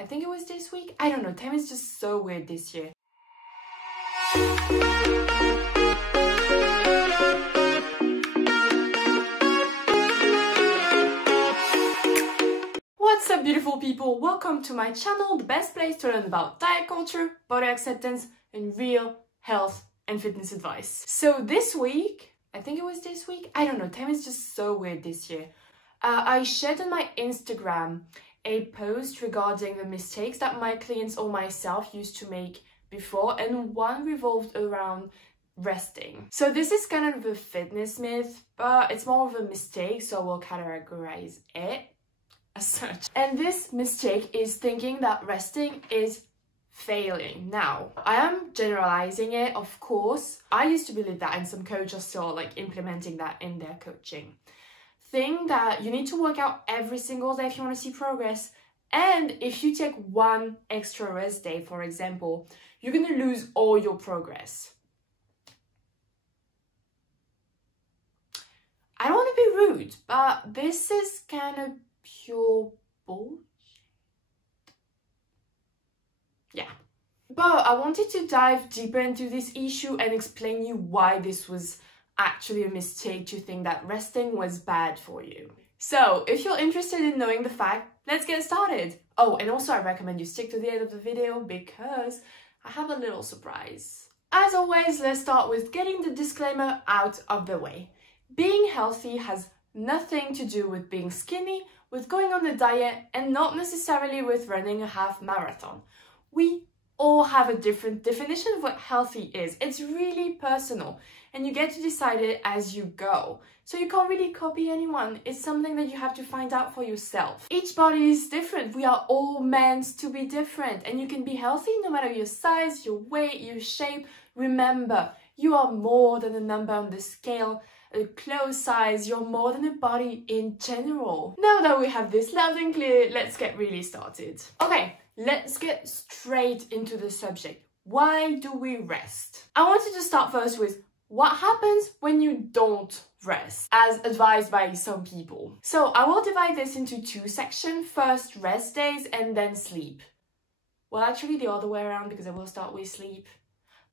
I think it was this week. I don't know, time is just so weird this year. What's up, beautiful people? Welcome to my channel, the best place to learn about diet culture, body acceptance, and real health and fitness advice. So this week, I think it was this week, I don't know, time is just so weird this year. I shared on my Instagram a post regarding the mistakes that my clients or myself used to make before, and one revolved around resting. So this is kind of a fitness myth, but it's more of a mistake, so we'll categorize it as such. And this mistake is thinking that resting is failing. Now, I am generalizing it, of course. I used to believe that, and some coaches are still like implementing that in their coaching. Think that you need to work out every single day if you want to see progress, and if you take one extra rest day, for example, you're going to lose all your progress. I don't want to be rude, but this is kind of pure bullshit. Yeah. But I wanted to dive deeper into this issue and explain you why this was actually a mistake to think that resting was bad for you. So if you're interested in knowing the fact, let's get started. Oh, and also I recommend you stick to the end of the video because I have a little surprise. As always, let's start with getting the disclaimer out of the way. Being healthy has nothing to do with being skinny, with going on a diet, and not necessarily with running a half marathon. We all have a different definition of what healthy is. It's really personal, and you get to decide it as you go. So you can't really copy anyone. It's something that you have to find out for yourself. Each body is different. We are all meant to be different, and you can be healthy no matter your size, your weight, your shape. Remember, you are more than a number on the scale, a clothes size, you're more than a body in general. Now that we have this loud and clear, let's get really started. Okay, let's get straight into the subject. Why do we rest? I wanted to start first with what happens when you don't rest, as advised by some people. So I will divide this into two sections. First, rest days, and then sleep. Well, actually the other way around, because I will start with sleep.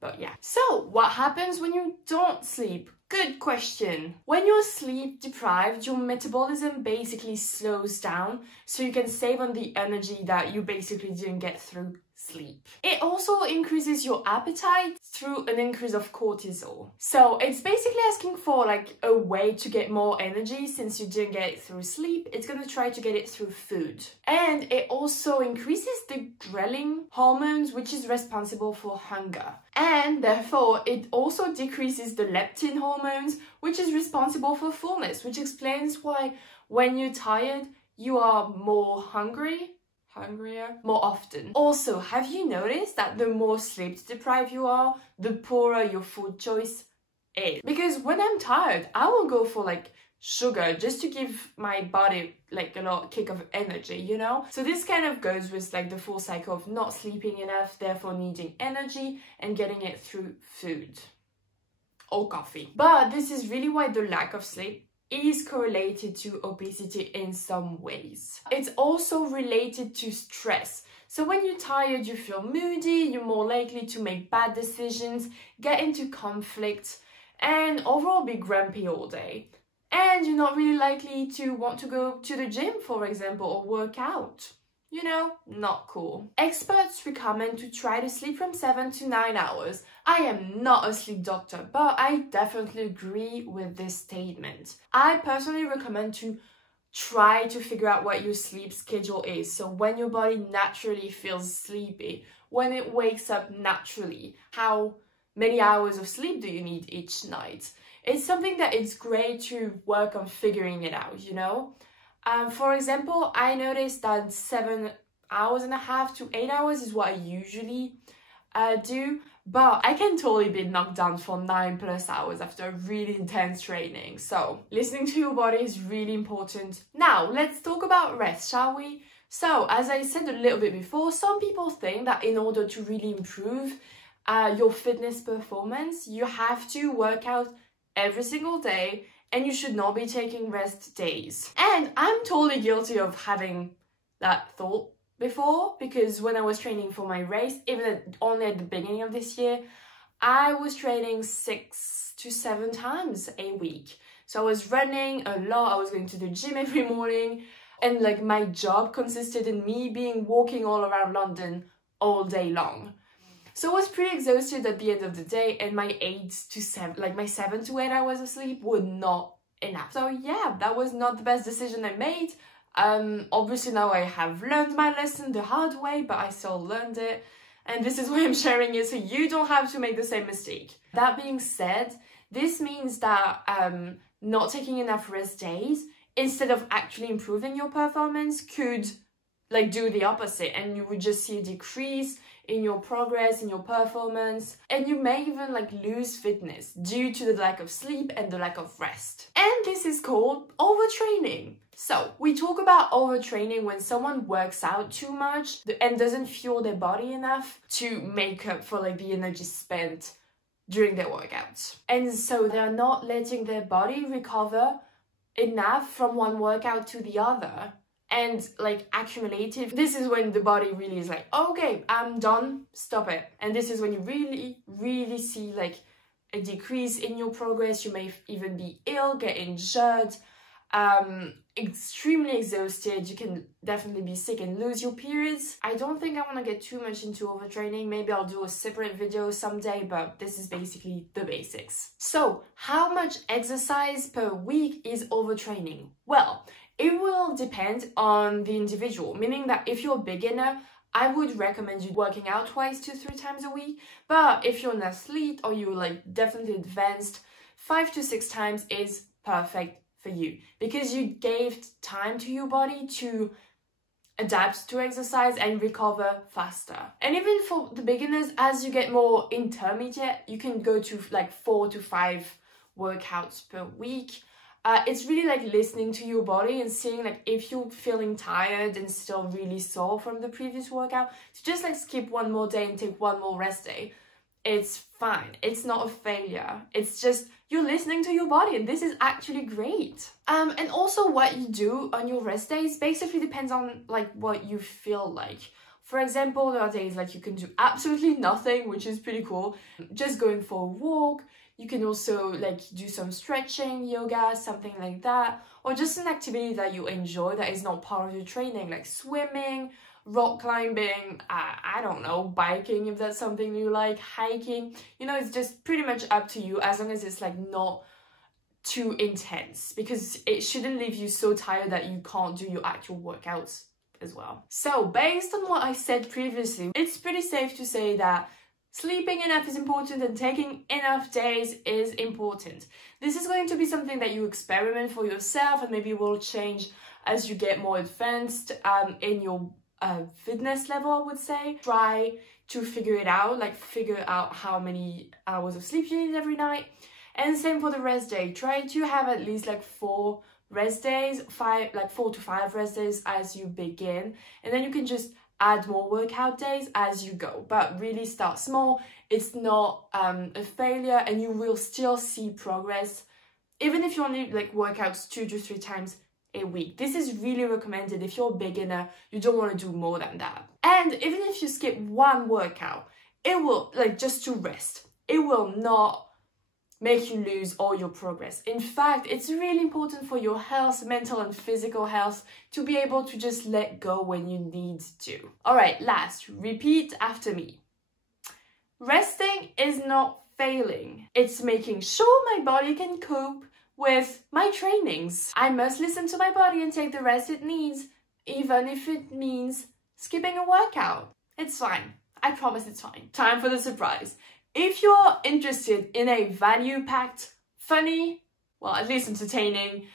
But yeah. So what happens when you don't sleep? Good question. When you're sleep deprived, your metabolism basically slows down, so you can save on the energy that you basically didn't get through sleep. It also increases your appetite through an increase of cortisol. So it's basically asking for like a way to get more energy. Since you didn't get it through sleep, it's going to try to get it through food. And it also increases the ghrelin hormones, which is responsible for hunger. And therefore, it also decreases the leptin hormones, which is responsible for fullness, which explains why when you're tired, you are more hungrier more often. Also, have you noticed that the more sleep deprived you are, the poorer your food choice is? Because when I'm tired, I will go for like sugar just to give my body like a little kick of energy, you know? So this kind of goes with like the full cycle of not sleeping enough, therefore needing energy and getting it through food or coffee. But this is really why the lack of sleep is correlated to obesity in some ways. It's also related to stress. So when you're tired, you feel moody, you're more likely to make bad decisions, get into conflict, and overall be grumpy all day. And you're not really likely to want to go to the gym, for example, or work out. You know, not cool. Experts recommend to try to sleep from 7 to 9 hours. I am not a sleep doctor, but I definitely agree with this statement. I personally recommend to try to figure out what your sleep schedule is. So when your body naturally feels sleepy, when it wakes up naturally, how many hours of sleep do you need each night? It's something that it's great to work on figuring it out, you know? For example, I noticed that 7.5 hours to 8 hours is what I usually do, but I can totally be knocked down for 9+ hours after really intense training. So listening to your body is really important. Now let's talk about rest, shall we? So as I said a little bit before, some people think that in order to really improve your fitness performance, you have to work out every single day and you should not be taking rest days. And I'm totally guilty of having that thought before, because when I was training for my race, only at the beginning of this year, I was training 6 to 7 times a week. So I was running a lot, I was going to the gym every morning, and like my job consisted in me walking all around London all day long. So I was pretty exhausted at the end of the day, and my 7 to 8 hours of sleep were not enough. So yeah, that was not the best decision I made. Obviously now I have learned my lesson the hard way, but I still learned it. And this is why I'm sharing it, so you don't have to make the same mistake. That being said, this means that not taking enough rest days, instead of actually improving your performance, could like do the opposite, and you would just see a decrease in your progress, in your performance, and you may even like lose fitness due to the lack of sleep and the lack of rest. And this is called overtraining. So we talk about overtraining when someone works out too much and doesn't fuel their body enough to make up for like the energy spent during their workouts. And so they're not letting their body recover enough from one workout to the other, and like accumulative. This is when the body really is like, okay, I'm done, stop it. And this is when you really see like a decrease in your progress. You may even be ill, get injured, extremely exhausted. You can definitely be sick and lose your periods. I don't think I want to get too much into overtraining. Maybe I'll do a separate video someday, but this is basically the basics. So how much exercise per week is overtraining? Well, it will depend on the individual, meaning that if you're a beginner, I would recommend you working out 2 to 3 times a week. But if you're an athlete or you're like definitely advanced, 5 to 6 times is perfect for you, because you gave time to your body to adapt to exercise and recover faster. And even for the beginners, as you get more intermediate, you can go to like 4 to 5 workouts per week. It's really like listening to your body and seeing like if you're feeling tired and still really sore from the previous workout, to just like skip one more day and take one more rest day. It's fine. It's not a failure. It's just you're listening to your body, and this is actually great. And also what you do on your rest days basically depends on like what you feel like. For example, there are days like you can do absolutely nothing, which is pretty cool. Just going for a walk. You can also like do some stretching, yoga, something like that. Or just an activity that you enjoy that is not part of your training, like swimming, rock climbing, I don't know, biking if that's something you like, hiking. You know, it's just pretty much up to you, as long as it's like not too intense, because it shouldn't leave you so tired that you can't do your actual workouts as well. So based on what I said previously, it's pretty safe to say that sleeping enough is important and taking enough days is important. This is going to be something that you experiment for yourself, and maybe will change as you get more advanced in your fitness level, I would say. Try to figure it out, like figure out how many hours of sleep you need every night. And same for the rest day. Try to have at least like 4 rest days, 4 to 5 rest days as you begin, and then you can just add more workout days as you go. But really start small. It's not a failure, and you will still see progress even if you only like workouts 2 to 3 times a week. This is really recommended if you're a beginner. You don't want to do more than that. And even if you skip one workout, it will, like, just to rest, it will not make you lose all your progress. In fact, it's really important for your health, mental and physical health, to be able to just let go when you need to. All right, last, repeat after me. Resting is not failing. It's making sure my body can cope with my trainings. I must listen to my body and take the rest it needs, even if it means skipping a workout. It's fine. I promise it's fine. Time for the surprise. If you're interested in a value-packed, funny, well, at least entertaining,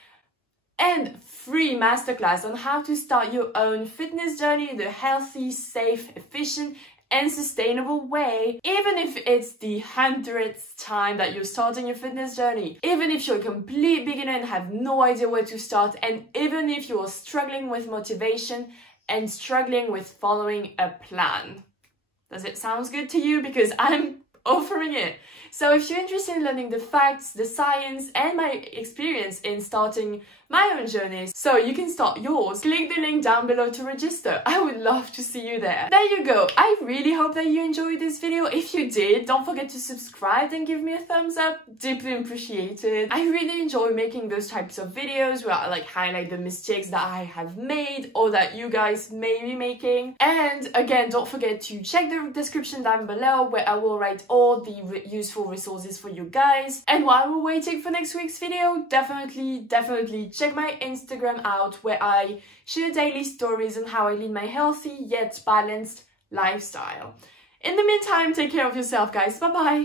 and free masterclass on how to start your own fitness journey the healthy, safe, efficient, and sustainable way, even if it's the 100th time that you're starting your fitness journey, even if you're a complete beginner and have no idea where to start, and even if you're struggling with motivation and struggling with following a plan. Does it sound good to you? Because I'm offering it. So if you're interested in learning the facts, the science, and my experience in starting my own journeys so you can start yours. Click the link down below to register. I would love to see you there. There you go. I really hope that you enjoyed this video. If you did, don't forget to subscribe and give me a thumbs up. Deeply appreciated. I really enjoy making those types of videos where I like highlight the mistakes that I have made or that you guys may be making. And again, don't forget to check the description down below where I will write all the useful resources for you guys. And while we're waiting for next week's video, definitely check my Instagram out where I share daily stories on how I lead my healthy yet balanced lifestyle. In the meantime, take care of yourself, guys. Bye bye.